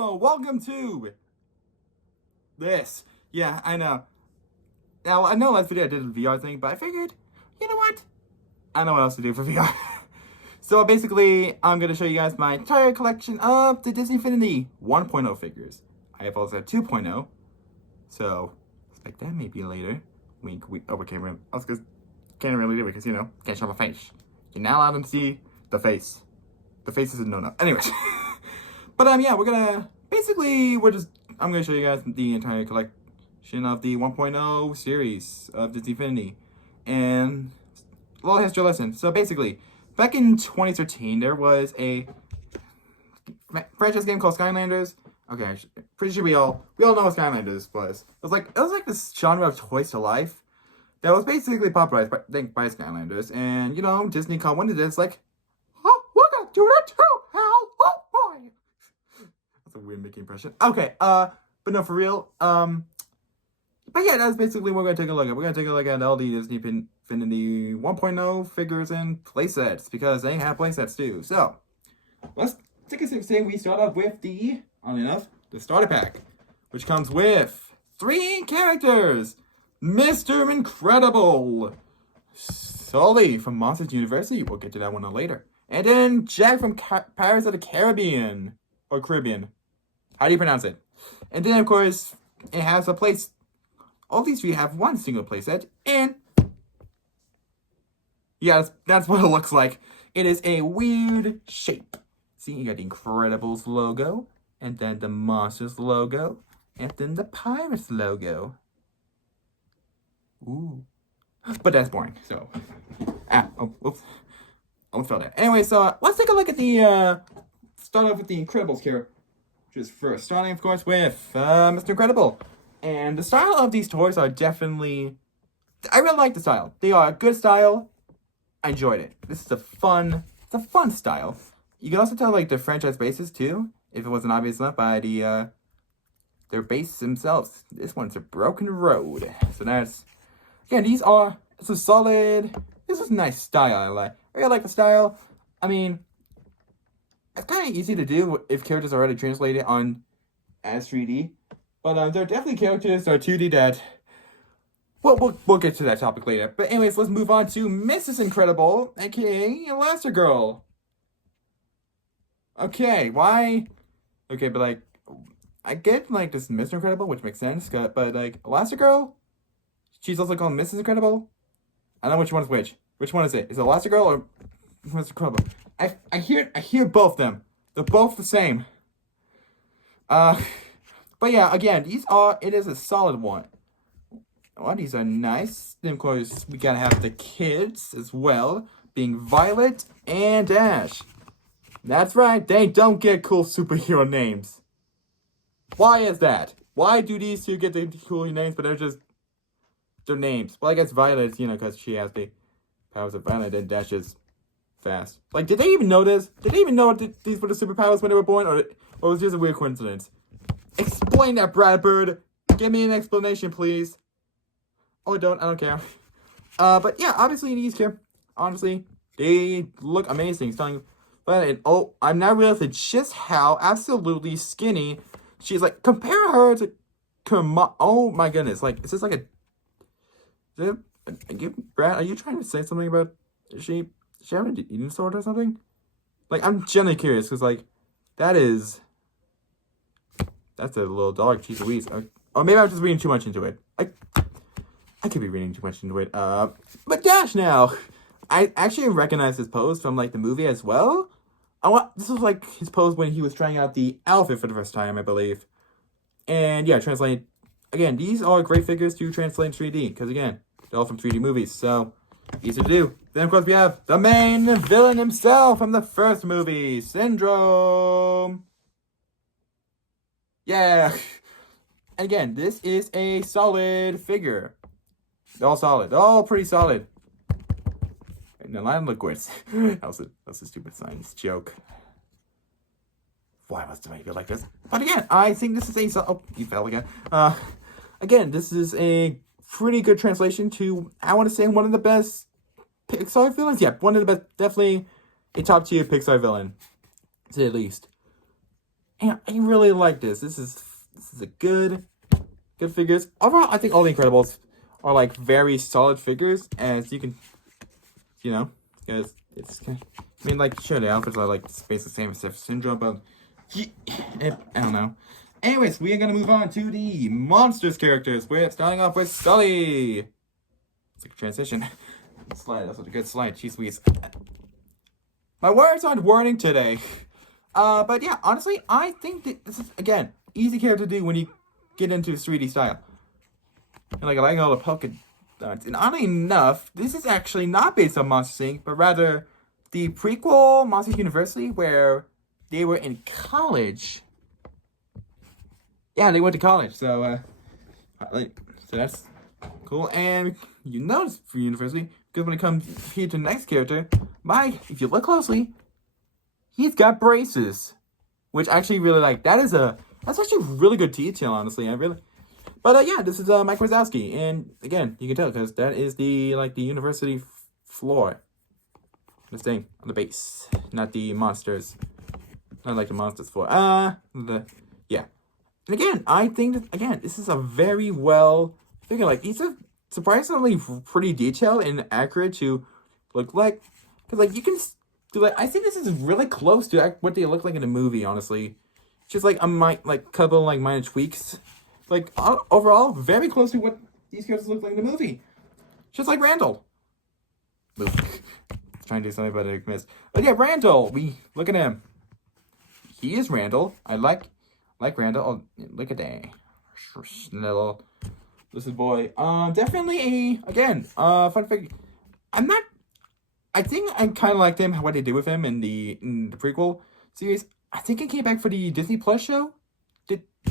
Oh, welcome to this. Yeah, I know. Now, I know last video I did a VR thing, but I figured, you know what? I know what else to do for VR. So basically, I'm going to show you guys my entire collection of the Disney Infinity 1.0 figures. I have also 2.0, so expect that maybe later. Wink, wink. Oh, we can't really, can't really do it because, can't show my face. You're not allowed to see the face. The face is a no-no. Anyways. But yeah, I'm gonna show you guys the entire collection of the 1.0 series of Disney Infinity. And a little history lesson. So basically, back in 2013, there was a franchise game called Skylanders. Okay, pretty sure we all know what Skylanders was. It was like this genre of toys to life that was basically popularized by Skylanders. And Disney caught wind of this, like, oh, we're gonna do that too, Hal. Oh boy. That's a weird Mickey impression. Okay, but no, for real. But yeah, that's basically what we're gonna take a look at. We're gonna take a look at all the Disney Infinity 1.0 figures and playsets, because they have playsets too. So let's take a thing. We start off with the starter pack, which comes with 3 characters: Mr. Incredible, Sully from Monsters University. We'll get to that one later. And then Jack from Pirates of the Caribbean, or Caribbean. How do you pronounce it? And then, of course, it has a place. All these 3 have one single playset, and yeah, that's what it looks like. It is a weird shape. See, you got the Incredibles logo, and then the Monsters logo, and then the Pirates logo. Ooh. But that's boring, so. Oops. Almost fell down. Anyway, so let's take a look at the, start off with the Incredibles here. Just first, starting, of course, with Mr. Incredible. And the style of these toys are definitely... I really like the style. They are a good style. I enjoyed it. This is it's a fun style. You can also tell, like, the franchise bases, too, if it wasn't obvious enough, by the, their base themselves. This one's a Broken Road. So that's... Again, this is a nice style. I really like the style. I mean, it's kind of easy to do if characters are already translated on as 3D. But there are definitely characters that are 2D that... We'll get to that topic later. But anyways, let's move on to Mrs. Incredible, aka Elastigirl. Okay, why? Okay, but like, I get like this Mr. Incredible, which makes sense, but like, Elastigirl? She's also called Mrs. Incredible? I don't know which one is which. Which one is it? Is it Elastigirl or Mr. Incredible? I hear both of them. They're both the same. But yeah, again, it is a solid one. Oh, these are nice. Then, of course, we gotta have the kids as well, being Violet and Ash. That's right, they don't get cool superhero names. Why is that? Why do these 2 get the cool names, but they're just their names? Well, I guess Violet, because she has the powers of Violet, and Dash is fast. Like, did they even know this? Did they even know these were the superpowers when they were born, or was it just a weird coincidence? Explain that, Brad Bird. Give me an explanation, please. Oh, I don't care. But yeah, obviously these here, honestly, they look amazing. But I'm not realizing just how absolutely skinny she's. Like, compare her to oh my goodness, like, is this like Brad, are you trying to say something about, is she having an eating disorder or something? Like, I'm genuinely curious, because like, that's a little dog, cheese Louise. Or maybe I'm just reading too much into it. I could be reading too much into it. But Dash now. I actually recognize his pose from like the movie as well. This was like his pose when he was trying out the outfit for the first time, I believe. And yeah, translate. Again, these are great figures to translate in 3D, because again, they're all from 3D movies, so easy to do. Then of course we have the main villain himself from the first movie, Syndrome. Yeah. And again, this is a solid figure. They're all solid. They're all pretty solid. And the line liquids. That's a stupid science joke. Why must I make it like this? But again, I think this is a... Oh, you fell again. Again, this is a pretty good translation to, I want to say, one of the best Pixar villains. Yeah, one of the best. Definitely a top tier Pixar villain, to say the least. And I really like this. This is a good figures. Overall, I think all the Incredibles are like very solid figures, as you can, because it's. I mean, like, sure, the outfits are like basically the same except for Syndrome, but I don't know. Anyways, we are gonna move on to the Monsters characters. We're starting off with Sully. It's like a transition. Slide. That's a good slide. Jeez, Louise. My words aren't wording today. But yeah, honestly, I think that this is, again, easy character to do when you get into 3D style. And like, I like all the polka dots. And oddly enough, this is actually not based on Monsters Inc., but rather the prequel Monsters University, where they were in college. Yeah, they went to college, so that's cool. And you notice for university, because when it comes here to the next character, if you look closely, he's got braces, which I actually really like. That's actually really good detail, honestly. But yeah, this is Mike Wazowski, and again, you can tell because that is the university floor. This thing on the base, not the monsters. Not like the monsters floor. Yeah. And again, I think that this is a very well figure. Like, these are surprisingly pretty detailed and accurate to look like. Because, like, you can do, like, I think this is really close to what they look like in the movie, honestly. Just, like, couple, like, minor tweaks. Like, overall, very close to what these characters look like in the movie. Just like Randall. Luke. Trying to do something, but I missed. But yeah, Randall. Look at him. He is Randall. I like Randall. Oh, look at that. Little boy. Definitely fun figure. I think I kind of liked what they did with him in the prequel series. I think it came back for the Disney Plus show.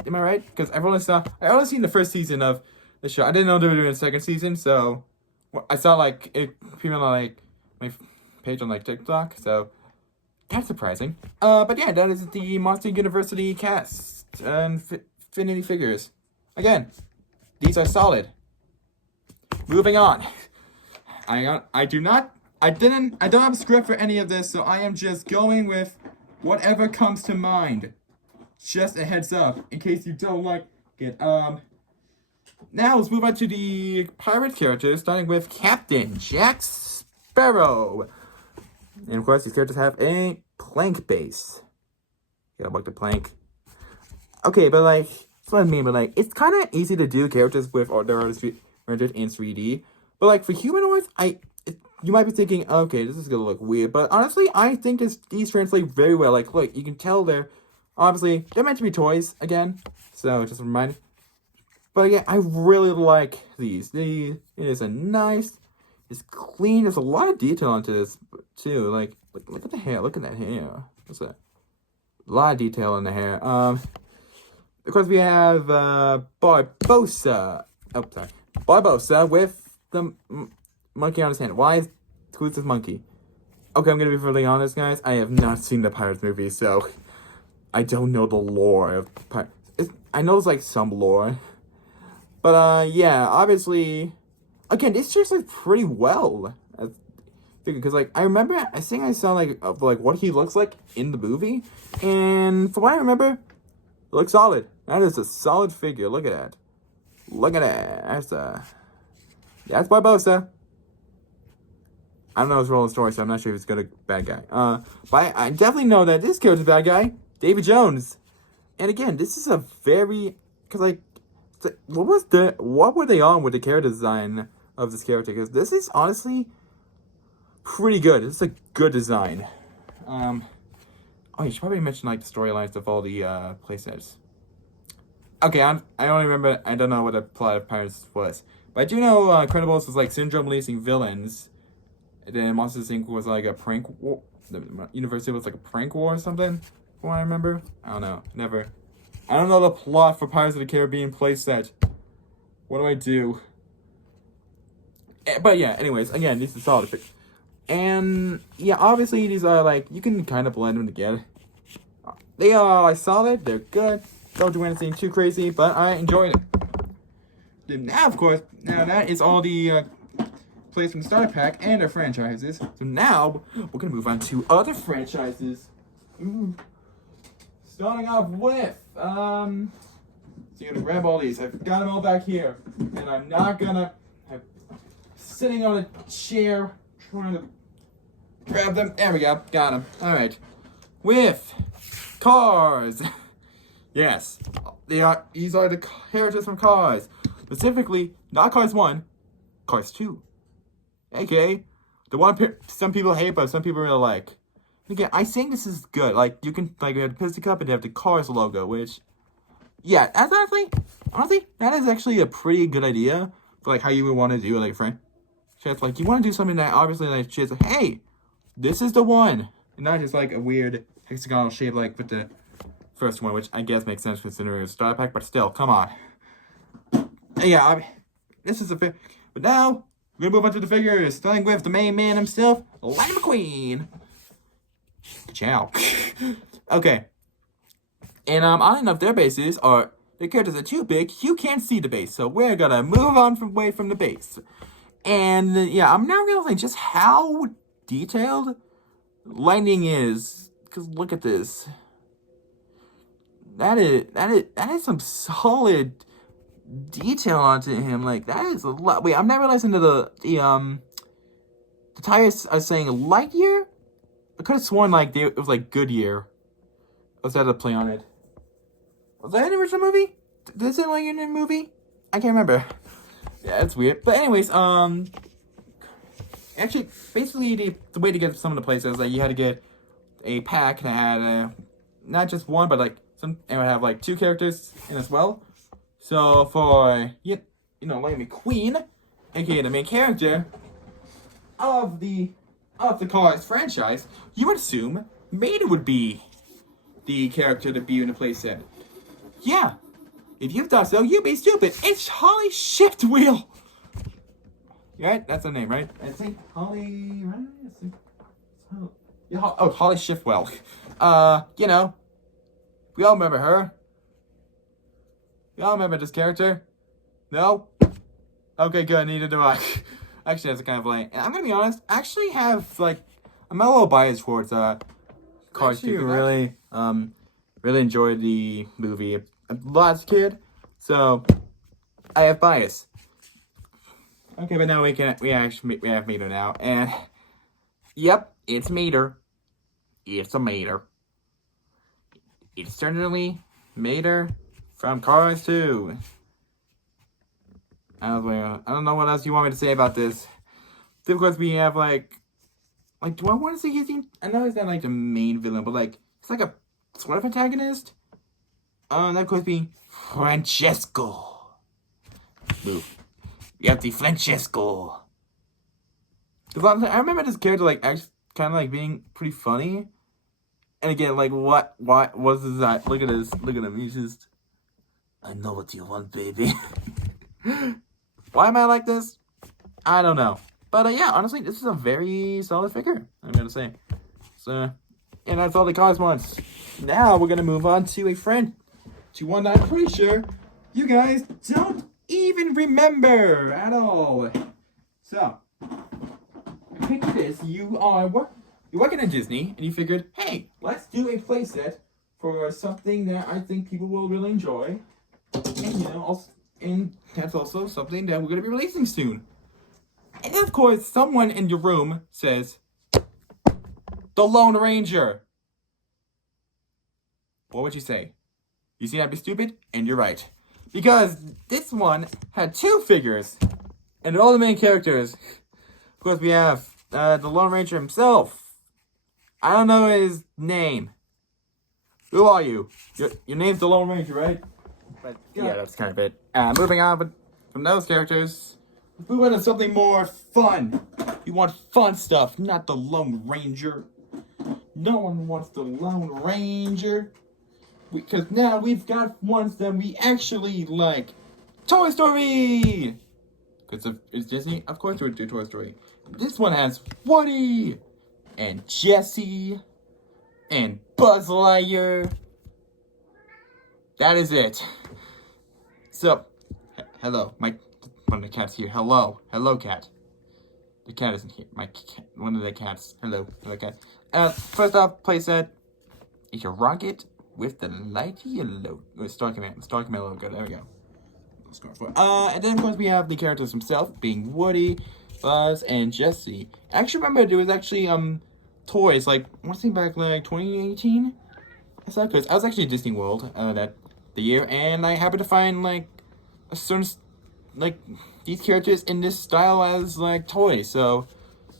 Am I right? Because I only seen the first season of the show. I didn't know they were doing a second season, so I saw like it people on like my page on like TikTok. So that's surprising. But yeah, that is the Monster University cast and Infinity figures. Again, these are solid. Moving on. I don't have a script for any of this, so I am just going with whatever comes to mind. Just a heads up, in case you don't like it. Now let's move on to the pirate characters, starting with Captain Jack Sparrow. And of course, these characters have a plank base. Yeah, like the plank. Okay, but like, that's what I mean. But like, it's kind of easy to do characters with their artists rendered in 3D. But like for humanoids, you might be thinking, okay, this is gonna look weird. But honestly, I think these translate very well. Like, look, you can tell they're meant to be toys again. So just a reminder. But yeah, I really like these. It is it's clean. There's a lot of detail into this too. Like, look at the hair. Look at that hair. What's that? A lot of detail in the hair. Of course, we have Barbossa. Oh, sorry. Barbossa with the monkey on his hand. Who's this monkey? Okay, I'm gonna be really honest, guys. I have not seen the Pirates movie, so I don't know the lore of Pirates. I know there's like some lore, but yeah, obviously, again, this just like pretty well. Because like I remember, I think I saw like what he looks like in the movie, and from what I remember, it looks solid. That is a solid figure. Look at that. Look at that. That's Barbossa. I don't know his role in the story, so I'm not sure if he's good or bad guy. But I definitely know that this character's a bad guy, Davy Jones. And again, this is a very, because like, what were they on with the character design of this character? Because this is honestly pretty good. It's a good design. Oh, you should probably mention like the storylines of all the playsets. Okay, I only remember. I don't know what the plot of Pirates was, but I do know Incredibles was like Syndrome releasing villains, and then Monsters Inc. was like a prank war. The University was like a prank war or something. From what I remember, I don't know. I don't know the plot for Pirates of the Caribbean playset. What do I do? But yeah, anyways, again, these are solid figures. And yeah, obviously these are like, you can kind of blend them together. They are like solid, they're good. Don't do anything too crazy, but I enjoyed it. Then now, of course, that is all the plays from the starter pack and our franchises. So now we're gonna move on to other franchises. starting off with, so you're gonna grab all these. I've got them all back here, and I'm not gonna, I'm sitting on a chair trying to grab them. There we go, got them. All right, with Cars. Yes, these are the characters from Cars. Specifically, not Cars 1, Cars 2. Okay, the one some people hate, but some people really like. Again, I think this is good. Like, you can, like, you have the Pizza Cup and you have the Cars logo, which, yeah, that's honestly, that is actually a pretty good idea for, like, how you would want to do it, like, friend. Just, like, you want to do something that, obviously, like, just, like, hey, this is the one. And not just, like, a weird hexagonal shape, like, with the first one, which I guess makes sense considering it's a starter pack, but still, come on. Yeah, this is a fit. But now, we're going to move on to the figures, starting with the main man himself, Lightning McQueen. Ciao. Okay. And oddly enough, their bases are, the characters are too big, you can't see the base. So we're gonna move on away from the base. And yeah, I'm now realizing just how detailed Lightning is. Because look at this. That is some solid detail onto him. Like, that is a lot. Wait, I'm not realizing that the tires are saying Lightyear? I could have sworn, like, it was, like, Goodyear. Was that a play on it? Was that an original movie? Did it say Lightyear in the movie? I can't remember. Yeah, it's weird. But anyways, actually, basically, the way to get some of the places is that you had to get a pack that had, not just one, but, like, and it would have, like, 2 characters in as well. So, for, Lightning McQueen, aka the main character of the Cars franchise, you would assume Mater would be the character to be in the playset. Yeah, if you thought so, you'd be stupid. It's Holly Shiftwheel. Right? That's her name, right? I think Holly, right? Yeah, Holly Shiftwheel. We all remember her. We all remember this character. No? Okay, good. Neither do I. Actually, that's kind of lame. And I'm gonna be honest. I actually have I'm a little biased towards Cars 2. Really enjoyed the movie a lot as a kid, so I have bias. Okay, but now we have Mater now, and yep, it's Mater. It's a Mater. It's certainly Mater from Cars 2. I don't know what else you want me to say about this. Of course, we have, like, do I want to say his name? I know he's not, like, the main villain, but, like, it's like a sort of antagonist. That could be Francesco. Move. You have the Francesco. Because I remember this character, like, actually kind of, like, being pretty funny. And again, like, what is that? Look at this. Look at him. He's just, I know what you want, baby. Why am I like this? I don't know. But yeah, honestly, this is a very solid figure, I'm gonna say. So, and that's all the Cosmons. Now we're gonna move on to a friend. To one that I'm pretty sure you guys don't even remember at all. So, picture this. You're working at Disney, and you figured, hey, let's do a playset for something that I think people will really enjoy. And, and that's also something that we're going to be releasing soon. And of course, someone in your room says, The Lone Ranger. What would you say? You seem to be stupid, and you're right. Because this one had 2 figures, and they're all the main characters. Of course, we have the Lone Ranger himself. I don't know his name. Who are you? Your name's the Lone Ranger, right? But yeah, that's kind of it. Moving on from those characters, we wanted something more fun. You want fun stuff, not the Lone Ranger. No one wants the Lone Ranger. Because now we've got ones that we actually like. Toy Story! Because it's Disney, of course we would do Toy Story. This one has Woody, and Jessie, and Buzz Lightyear. That is it. So, hello, one of the cats here. Hello, cat. The cat isn't here. One of the cats. Hello, cat. First off, playset is your Rocket with the light yellow Star Command logo. There we go. And then of course we have the characters themselves, being Woody, Buzz, and Jessie. I actually remember there was actually toys like I want to say back like 2018. Because I was actually at Disney World the year, and I happened to find like a certain like these characters in this style as like toys. So I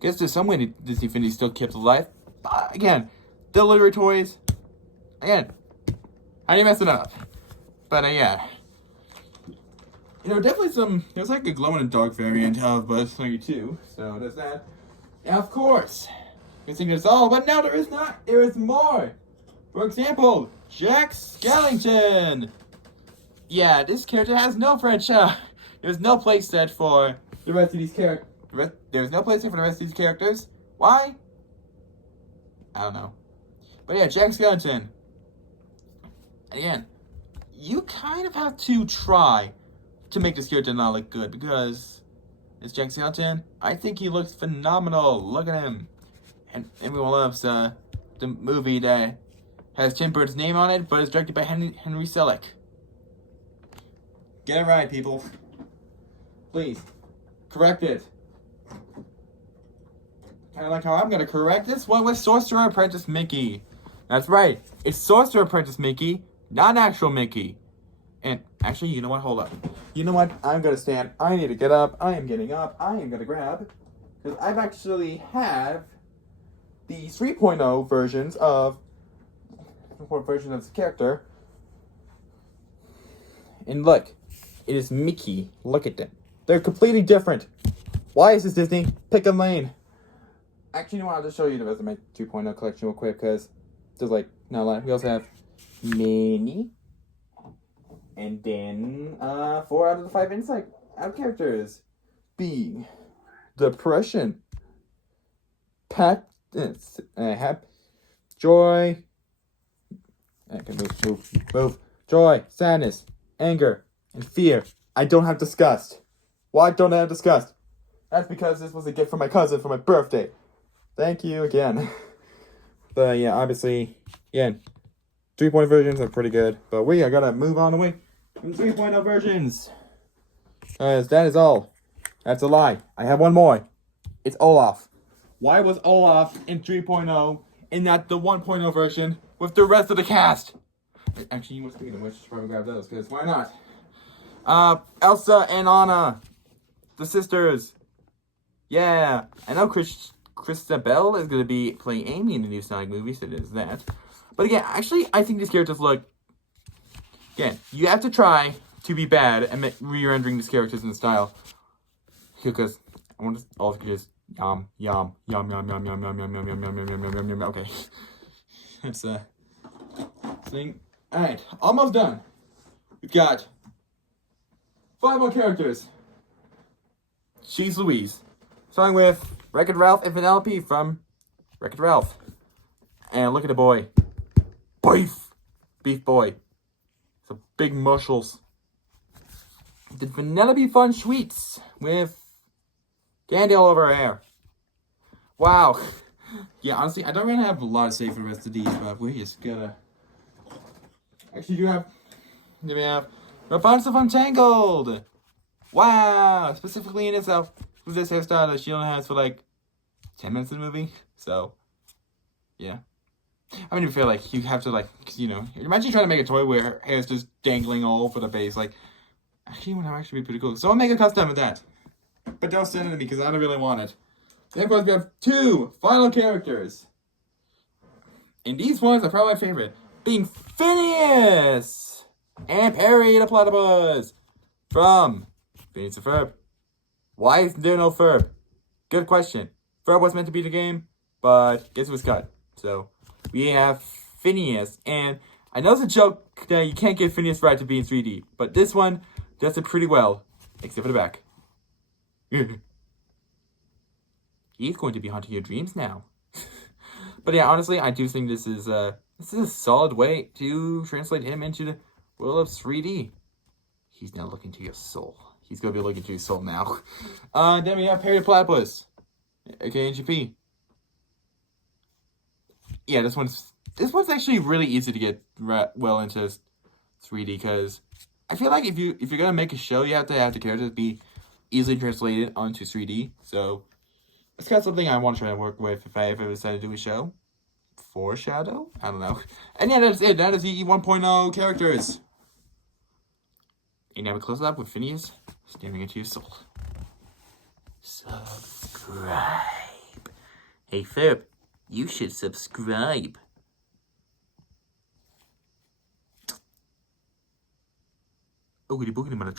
guess there's some way that Disney Infinity still kept alive. But again, delivery toys. Again, how do you mess it up? But yeah. Definitely there's like a glow-in-the-dark variant of Buzz 22, so there's that. And of course, you think that's all, but no, there is not. There is more. For example, Jack Skellington. Yeah, this character has no franchise. There's no playset for the rest of these characters. There's no playset for the rest of these characters. Why? I don't know. But yeah, Jack Skellington. Again, you kind of have to try to make this character not look good, because it's Jack Skellington. I think he looks phenomenal. Look at him. And everyone loves the movie that has Tim Burton's name on it, but it's directed by Henry Selick. Get it right, people. Please. Correct it. Kind of like how I'm going to correct this one with Sorcerer Apprentice Mickey. That's right. It's Sorcerer Apprentice Mickey, not actual Mickey. And actually, you know what? Hold up. You know what? I'm going to stand. I need to get up. I am getting up. I am going to grab. Because I've actually have the 3.0 versions of the character. And look. It is Mickey. Look at them. They're completely different. Why is this Disney? Pick a lane. Actually, you know what? I'll just show you the rest of my 2.0 collection real quick, because there's like not a lot. We also have Minnie. And then 4 out of the 5 Inside Out characters being Depression, Joy, I can move, Joy, Sadness, Anger, and Fear. I don't have Disgust. Why don't I have Disgust? That's because this was a gift from my cousin for my birthday. Thank you again. But yeah, obviously, yeah, 3.0 versions are pretty good. But we are gonna move on away from 3.0 versions. That is all. That's a lie. I have one more. It's Olaf. Why was Olaf in 3.0 and not the 1.0 version with the rest of the cast? Actually, you must be the which probably grab those, because why not? Elsa and Anna, the sisters. Yeah, I know Christabel is going to be playing Amy in the new Sonic movie, so there's that. But again, actually, I think these characters look... Again, you have to try to be bad and re-rendering these characters in style. Because I want to all just yum. Okay. That's thing. Alright, almost done. We've got 5 more characters. She's Louise. Starting with Wreck-It Ralph and Penelope from Wreck-It Ralph. And look at the boy. Beef boy. Some big muscles. The Penelope Fun Sweets with candy all over her hair. Wow. Yeah, honestly, I don't really have a lot to say for the rest of these, but we're just gonna... Actually, we have Rapunzel from Tangled. Wow. Specifically in itself, with this hairstyle that she only has for like 10 minutes in the movie. So, yeah. I mean, I feel like you have to like, imagine trying to make a toy where her hair is just dangling all over the base. Like, actually, it would actually be pretty cool. So I'll make a custom of that. But don't send it to me because I don't really want it. Then, of course, we have 2 final characters. And these ones are probably my favorite. Being Phineas and Perry the Platypus from Phineas and Ferb. Why is there no Ferb? Good question. Ferb was meant to be the game, but guess who was cut? So, we have Phineas, and I know it's a joke that you can't get Phineas right to be in 3D, but this one does it pretty well, except for the back. He's going to be haunting your dreams now. But yeah, honestly, I do think this is a solid way to translate him into the world of 3D. He's now looking to your soul. He's going to be looking to your soul now. Then we have Perry the Platypus, aka GP. Yeah, this one's this one's actually really easy to get well into 3D because I feel like if you're gonna make a show, you have to have the characters be easily translated onto 3D. So it's kind of something I want to try to work with if I ever decide to do a show. Foreshadow? I don't know. And yeah, that's it. That is the 1.0 characters. And now we close it up with Phineas staring into your soul. Subscribe. Hey, Ferb, you should subscribe. Oogity boogity, I'm gonna try.